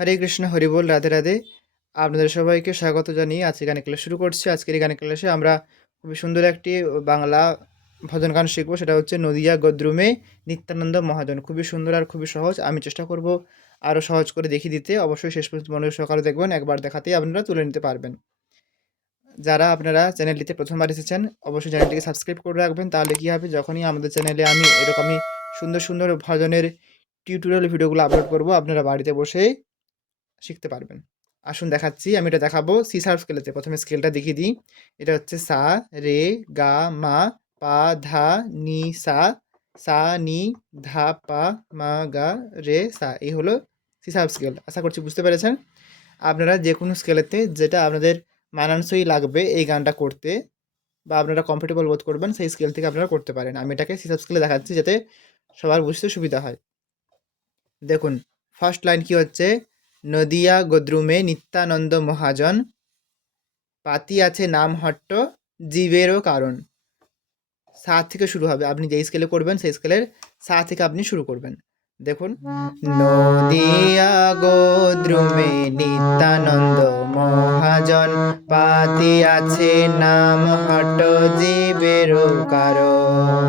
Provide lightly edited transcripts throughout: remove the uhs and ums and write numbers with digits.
হরে কৃষ্ণ হরি বল রাধে রাধে। আপনাদের সবাইকে স্বাগত জানিয়ে আজকে গানের ক্লাস শুরু করছি। আজকের এই গানের ক্লাসে আমরা খুবই সুন্দর একটি বাংলা ভজন গান শিখবো। সেটা হচ্ছে নদিয়া গদ্রুমে নিত্যানন্দ মহাজন। খুবই সুন্দর আর খুবই সহজ। আমি চেষ্টা করব আরও সহজ করে দেখিয়ে দিতে। অবশ্যই শেষ পর্যন্ত মনোযোগ সহকারে দেখবেন। একবার দেখাতেই আপনারা তুলে নিতে পারবেন। যারা আপনারা চ্যানেলটিতে প্রথমবার এসেছেন অবশ্যই চ্যানেলটিকে সাবস্ক্রাইব করে রাখবেন। তাহলে কী হবে, যখনই আমাদের চ্যানেলে আমি এরকমই সুন্দর সুন্দর ভজনের টিউটোরিয়াল ভিডিওগুলো আপলোড করব, আপনারা বাড়িতে বসে শিখতে পারবেন। আসুন দেখাচ্ছি। আমি এটা দেখাবো সি শার্প স্কেলেতে। প্রথমে স্কেলটা দেখিয়ে দিই। এটা হচ্ছে সা, রে, গা, মা, পা, ধা, নি, সা, সা, নি, ধা, পা, মা, গা, রে, সা। এই হলো সি শার্প স্কেল। আশা করছি বুঝতে পেরেছেন। আপনারা যে কোনো স্কেলেতে যেটা আপনাদের মানানসই লাগবে এই গানটা করতে, বা আপনারা কমফোর্টেবল বোধ করবেন, সেই স্কেল থেকে আপনারা করতে পারেন। আমি এটাকে সি শার্প স্কেলে দেখাচ্ছি যাতে সবার বুঝতে সুবিধা হয়। দেখুন, ফার্স্ট লাইন কি হচ্ছে, নদিয়া গদ্রুমে নিত্যানন্দ মহাজন, পাতি আছে নাম হট্ট জীবেরও কারণ। সা থেকে শুরু হবে। আপনি যেই স্কেলে করবেন সেই স্কেলের সা থেকে আপনি শুরু করবেন। দেখুন, নদিয়া গদ্রুমে নিত্যানন্দ মহাজন, পাতি আছে নাম হট্ট জীবেরও কারণ।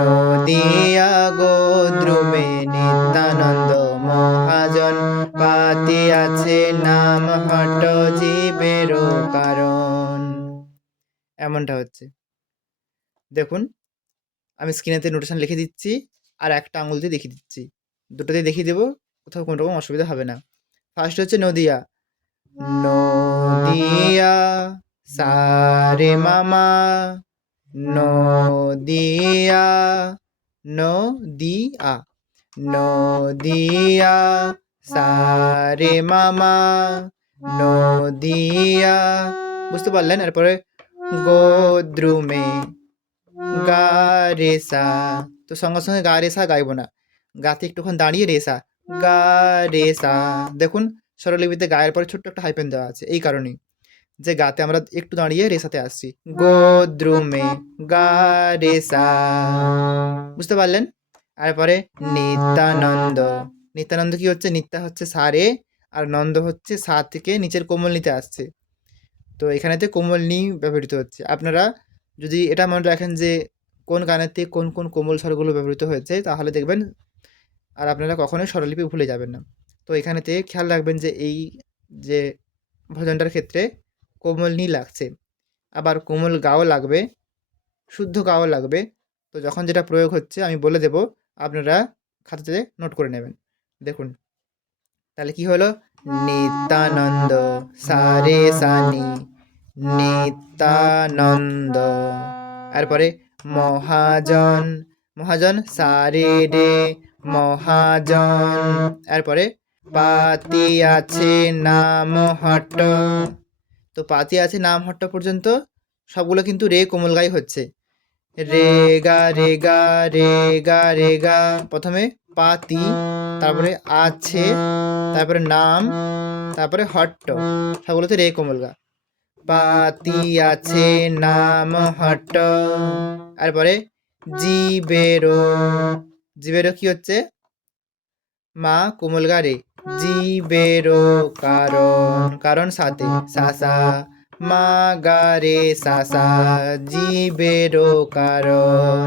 নদিয়া গদ্রুমে নিত্যানন্দ মহাজন, পাতি আছে নাম হট্ট জীবেরও কারণ। এমনটা হচ্ছে। দেখুন, আমি স্ক্রিনেতে নোটেশন লিখে দিচ্ছি আর একটা আঙুল দিয়ে দেখিয়ে দিচ্ছি। দুটোতেই দেখিয়ে দেবো, কোথাও কোনো রকম অসুবিধা হবে না। ফার্স্ট হচ্ছে নদিয়া, নদিয়া সা রে মামা, নদিয়া, নদিয়া, নদিয়া সা রে মামা, নদিয়া। বুঝতে পারলেন? এরপরে গদ্রুমে গা রে সা। তো সঙ্গে সঙ্গে গা রে সা গাইব না, গাতে একটুক্ষণ দাঁড়িয়ে রে সা, গা রে সা। দেখুন, স্বরলিপিতে গায়ের পরে ছোট্ট একটা হাইপেন দেওয়া আছে, এই কারণেই যে গাতে আমরা একটু দাঁড়িয়ে রেসাতে আসছি। গদ্রুমে গা রে সা। বুঝতে পারলেন? তারপরে নিত্যানন্দ। নিত্যানন্দ কি হচ্ছে, নিত্যা হচ্ছে সা রে, আর নন্দ হচ্ছে সা থেকে নিচের কোমল নিতে আসছে। তো এখানেতে কোমল নি ব্যবহৃত হচ্ছে। আপনারা যদি এটা মনে রাখেন যে কোন গানেতে কোন কোন কোমল স্বরগুলো ব্যবহৃত হয়েছে, তাহলে দেখবেন আর আপনারা কখনোই স্বরলিপি ভুলে যাবেন না। তো এখানেতে খেয়াল রাখবেন যে এই যে ভজনটার ক্ষেত্রে কোমল নি লাগছে, আবার কোমল গাও লাগবে, শুদ্ধ গাও লাগবে। তো যখন যেটা প্রয়োগ হচ্ছে আমি বলে দেব, আপনারা খাতাতে নোট করে নেবেন। দেখুন, তাহলে কি হলো, নিত্যানন্দ সা রে সা নি, নিত্যানন্দ। এরপরে মহাজন, মহাজন সা রে রে, মহাজন। এরপরে পাতি আছে নাম হট্ট। তো পাতি আছে নাম হট্ট পর্যন্ত সবগুলো কিন্তু রে কোমল গাই হচ্ছে। রে গা রে গা রে গা রে গা। প্রথমে পাতি, তারপরে আছে, তারপরে নাম, তারপরে হট্ট, সবগুলোতে রে কোমল গা। পাতি আছে নাম হট্ট। তারপরে জীবেরো, জীবেরো কি হচ্ছে, মা কোমল গা রে, জীবেরো কারণ, কারণ সাথে সা সা, মা গা রে সা সা, জীবেরো কারণ।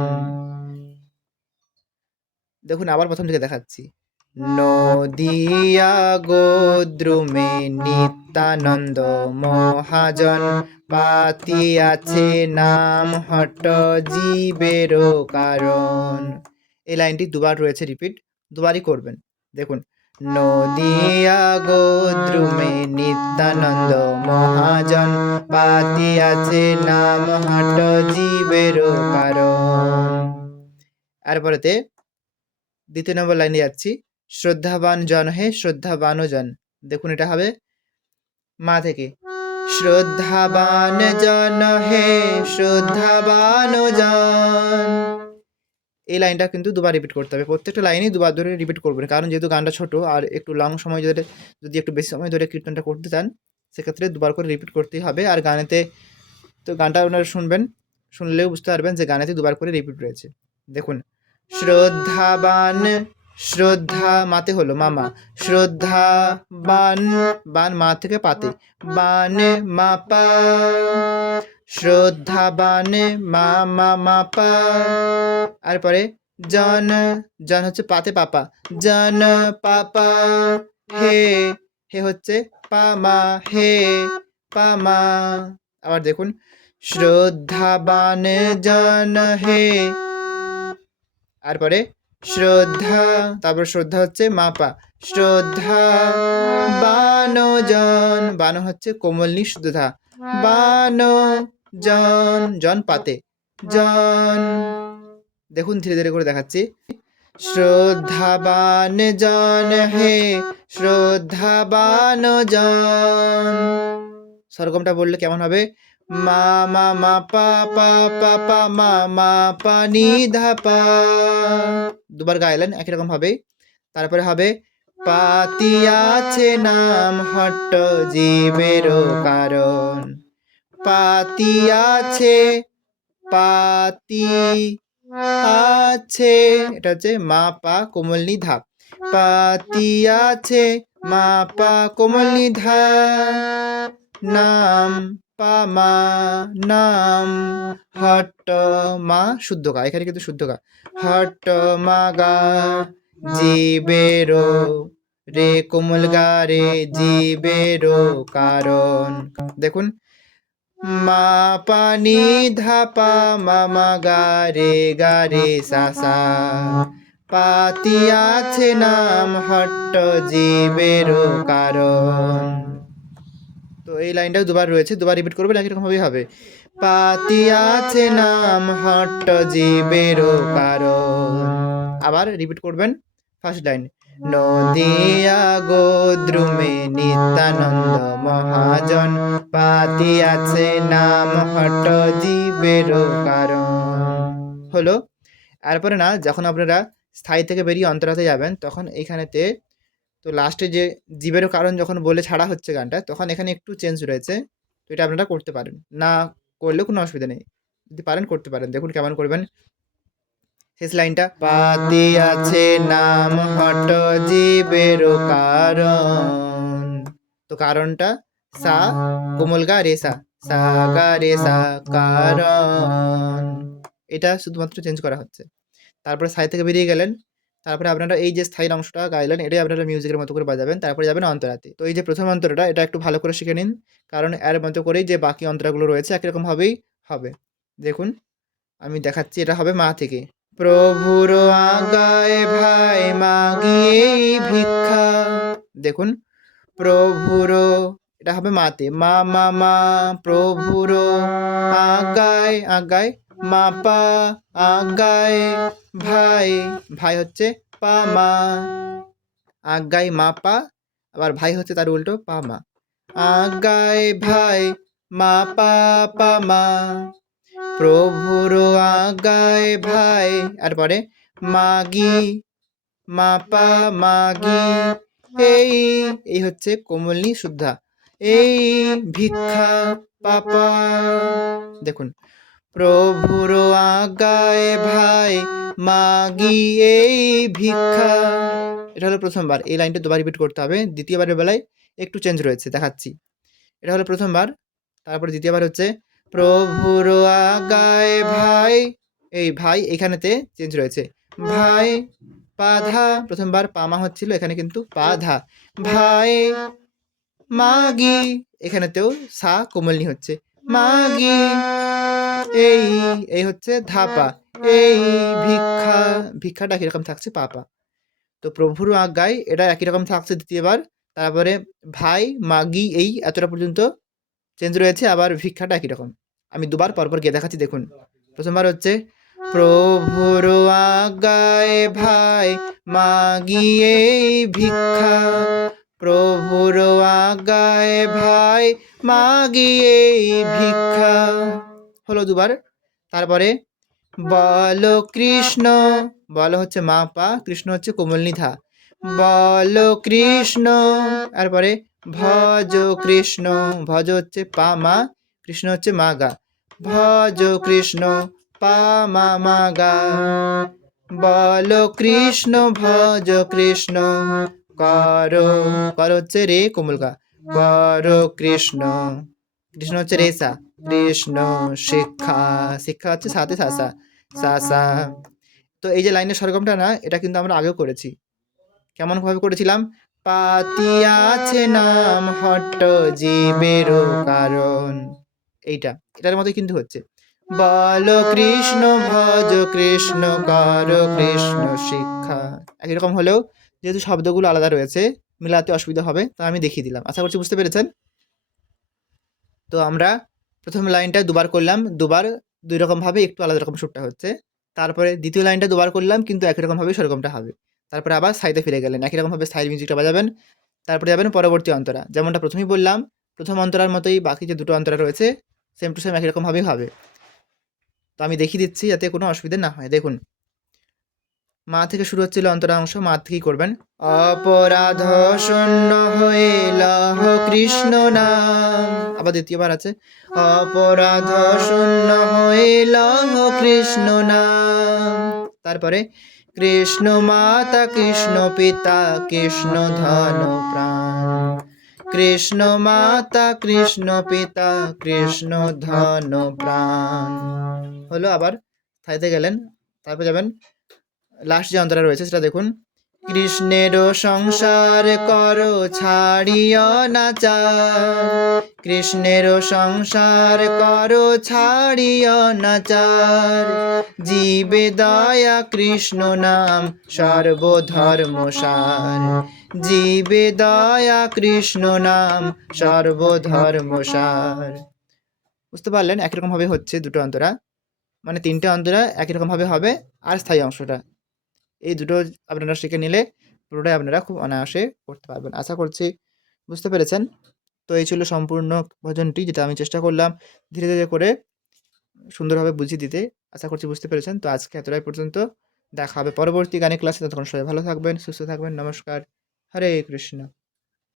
দেখুন, আবার প্রথম থেকে দেখাচ্ছি। নদিয়া গদ্রুমে নিত্যানন্দ মহাজন, পাতি আছে নাম হট্ট জীবেরও কারণ। এই লাইনটি দুবার রয়েছে, রিপিট দুবারই করবেন। দেখুন, নদিয়া গদ্রুমে নিত্যানন্দ মহাজন, পাতি আছে নাম হট্ট জীবেরও কারণ। এরপরেতে দ্বিতীয় নম্বর লাইনে যাচ্ছি, শ্রদ্ধাবান জন হে শ্রদ্ধাবান জন। দেখুন, এটা হবে মা থেকে, শ্রদ্ধাবান জন হে শ্রদ্ধাবান জন। এই লাইনটা কিন্তু দুবার রিপিট করতে হবে। প্রত্যেকটা লাইনই দুবার ধরে রিপিট করবেন, কারণ যেহেতু গানটা ছোট আর একটু লং সময় ধরে, যদি একটু বেশি সময় ধরে কীর্তনটা করতে চান, সেক্ষেত্রে দুবার করে রিপিট করতেই হবে। আর গানেতে তো গানটা আপনারা শুনবেন, শুনলেও বুঝতে পারবেন যে গানেতে দুবার করে রিপিট রয়েছে। দেখুন, শ্রদ্ধাবান শ্রদ্ধা মাতে হলো মামা, শ্রদ্ধা বান, বান মা থেকে পাতে, বানে মাপা, শ্রদ্ধা বানে মা মা মাপা। আর পরে জন, জন হচ্ছে পাতে পাপা, জন পাপা, হে, হে হচ্ছে পামা, হে পামা। আবার দেখুন, শ্রদ্ধাবান জন হে, আর পরে শ্রদ্ধা, তারপর শ্রদ্ধা হচ্ছে মাপা, শ্রদ্ধা বানো জন, বানো হচ্ছে কোমলনি শুদ্ধধা, বানো জন, জন পাতে, জন। দেখুন ধীরে ধীরে করে দেখাচ্ছি, শ্রদ্ধাবান জন হে, শ্রদ্ধাবান জন। সরগমটা বললে কেমন হবে, মা মা মা পা পা পা পা মা মা পা নি ধা পা, দুবার গাইলেন একই রকম ভাবে। তারপরে হবে পাতি আছে নাম হট্ট জীবেরও কারণ, পাতি আছে, পাতি আছে, এটা হচ্ছে মা পা কোমল ধা, পাতি আছে মা পা কোমল ধা, নাম পামা, নাম হট্ট মা শুদ্ধ গা, এখানে কিন্তু শুদ্ধ গা, হট্ট মা গা জীবেরো, রে কোমল গা রে জীবেরো কারণ। দেখুন, মা পানি ধাপা মামা গা রে সা সা, পাতি আছে নাম হট্ট জীবেরও কারণ। তো এই লাইনটাও দুবার রয়েছে, দুবার রিপিট করবেন একই রকম ভাবেই হবে, পাতি আছে নাম হট্ট জীবেরও কারণ। আবার রিপিট করবেন ফার্স্ট লাইন, নদিয়া গোদ্রুমে নিত্যানন্দ মহাজন, পাতি আছে নাম হট্ট জীবেরও কারণ। হলো। এরপরে না, যখন আপনারা স্থায়ী থেকে বেরিয়ে অন্তরাতে যাবেন তখন এইখানেতে, তো লাস্টে যে জীবেরও কারণ যখন বলে ছাড়া হচ্ছে গানটা, তখন এখানে একটু চেঞ্জ রয়েছে, তো এটা আপনারা করতে পারেন, না করলেও কোনো অসুবিধা নেই, যদি পারেন করতে পারেন। দেখুন কেমন করবেন, শেষ লাইনটা, পাতি আছে নাম হট্ট জীবেরও কারণ, তো কারণটা সা কোমল গা রে সা, সা গা রে সা কারণ, এটা শুধুমাত্র চেঞ্জ করা হচ্ছে। তারপরে স্থায়ী থেকে বেরিয়ে গেলেন, তারপরে আপনারা এই যে স্থায়ী অংশটা গাইলেন এটাই আপনারা মিউজিকের মতো করে বাজাবেন, তারপরে যাবেন অন্তরাতে। তো এই যে প্রথম অন্তরাটা, এটা একটু ভালো করে শিখে নিন, কারণ এর মতো করেই যে বাকি অন্তরাগুলো রয়েছে একই রকমভাবেই হবে। দেখুন আমি দেখাচ্ছি, এটা হবে মা থেকে, প্রভুর আগায় ভাই মাগিয়ে ভিক্ষা। দেখুন প্রভুর, এটা হবে মাতে, মা মা মা, প্রভুর আগায়, আগায় মা পা, আগায় ভাই, ভাই হচ্ছে পা মা, আগায় মা পা, আবার ভাই হচ্ছে তার উল্টো পা মা, আগায় ভাই মা পা পা মা, প্রভুর আগায় ভাই, আর পরে মাগি মা পা মাগি, এই, এই হচ্ছে কোমলনি শুদ্ধা, এই ভিক্ষা পাপা। দেখুন প্রভুর আগায় ভাই মাগি এই ভিক্ষা, এটা হলো প্রথমবার, এই লাইনটা দুবার রিপিট করতে হবে, দ্বিতীয়বারের বেলায় একটু চেঞ্জ রয়েছে দেখাচ্ছি। এটা হলো প্রথমবার, তারপরে দ্বিতীয়বার হচ্ছে প্রভুর আগায় ভাই, এই ভাই এখানেতে চেঞ্জ রয়েছে, ভাই পাধা, প্রথমবার পামা হচ্ছিল, এখানে কিন্তু পাধা, ভাই মাগি, এখানেতেও সা কোমলনি হচ্ছে, মাগি, এই, এই হচ্ছে ধাপা, এই ভিক্ষা, ভিক্ষাটা একই রকম থাকছে পাপা। তো প্রভুর আজ্ঞায় এটা একই রকম থাকছে দ্বিতীয়বার, তারপরে ভাই মাগি এই এতটা পর্যন্ত চেঞ্জ রয়েছে, আবার ভিক্ষাটা একই রকম। আমি দুবার পরপর গিয়ে দেখাচ্ছি, দেখুন প্রথমবার হচ্ছে প্রভুর আজ্ঞায় ভাই মাগিয়ে ভিক্ষা, প্রভুর আজ্ঞায় ভাই মাগিয়ে ভিক্ষা, হলো দুবার। তারপরে বল কৃষ্ণ, বল হচ্ছে মা পা, কৃষ্ণ হচ্ছে কোমলনি ধা, বল কৃষ্ণ, তারপরে ভজ কৃষ্ণ, ভজ হচ্ছে পা মা, কৃষ্ণ হচ্ছে মা গা, ভজ কৃষ্ণ পা মা মা গা, বল কৃষ্ণ ভজ কৃষ্ণ কর, কর হচ্ছে রে কোমলকা, কর কৃষ্ণ, কৃষ্ণ হচ্ছে রে সা, কৃষ্ণ শিক্ষা, শিক্ষা হচ্ছে সাথে সাসা, সাসা। তো এই যে লাইনের স্বরগমটা না, এটা কিন্তু আমরা আগেও করেছি। কেমন ভাবে করেছিলাম? পাতিয়াছে নাম হট্ট জীবেরও কারণ, এইটা এটার মধ্যে কিন্তু হচ্ছে বল কৃষ্ণ ভজ কৃষ্ণ কর কৃষ্ণ শিক্ষা। একই রকম হলেও যেহেতু শব্দগুলো আলাদা রয়েছে, মিলাতে অসুবিধা হবে, তা আমি দেখিয়ে দিলাম। আশা করছি বুঝতে পেরেছেন। তো আমরা প্রথম লাইনটা দুবার করলাম, দুবার দুই রকমভাবে একটু আলাদা রকম সুরটা হচ্ছে। তারপরে দ্বিতীয় লাইনটা দুবার করলাম, কিন্তু একই রকমভাবে সেরকমটা হবে। তারপরে আবার সাইডে ফিরে গেলেন, একই রকমভাবে সাইড মিউজিকটা বাজাবেন। তারপরে যাবেন পরবর্তী অন্তরা, যেমনটা প্রথমেই বললাম, প্রথম অন্তরার মতোই বাকি যে দুটো অন্তরা রয়েছে সেম টু সেম একই রকমভাবেই হবে। তো আমি দেখিয়ে দিচ্ছি যাতে কোনো অসুবিধা না হয়। দেখুন, মা থেকে শুরু হচ্ছিল অন্তরা অংশ, মা থেকেই করবেন। অপরাধ শূন্য হয়ে লহ কৃষ্ণ নাম, আবার দ্বিতীয়বার আছে, অপরাধ শূন্য হয়ে লহ কৃষ্ণ নাম। তারপরে কৃষ্ণ মাতা কৃষ্ণ পিতা কৃষ্ণ ধন প্রাণ, কৃষ্ণ মাতা কৃষ্ণ পিতা কৃষ্ণ ধন প্রাণ হলো। আবার থাইতে গেলেন, তারপরে যাবেন লাস্ট যে অন্তরা রয়েছে সেটা দেখুন, কৃষ্ণেরও সংসার করো ছাড়িও না চার, কৃষ্ণেরও সংসার করো ছাড়িও না চার, জীবে দয়া কৃষ্ণ নাম সর্বধর্ম সার, জীবে দয়া কৃষ্ণ নাম সর্বধর্ম সার। বুঝতে পারলেন? একই রকম ভাবে হচ্ছে দুটো অন্তরা, মানে তিনটে অন্তরা একই রকম ভাবে হবে। আর স্থায়ী অংশটা, এই দুটো আপনারা শিখে নিলে পুরোটাই আপনারা খুব অনায়াসে করতে পারবেন। আশা করছি বুঝতে পেরেছেন। তো এই ছিল সম্পূর্ণ ভজনটি, যেটা আমি চেষ্টা করলাম ধীরে ধীরে করে সুন্দরভাবে বুঝিয়ে দিতে। আশা করছি বুঝতে পেরেছেন। তো আজকে এতটাই পর্যন্ত, দেখা হবে পরবর্তী গানের ক্লাসে। ততক্ষণ সবাই ভালো থাকবেন, সুস্থ থাকবেন। নমস্কার, হরে কৃষ্ণ।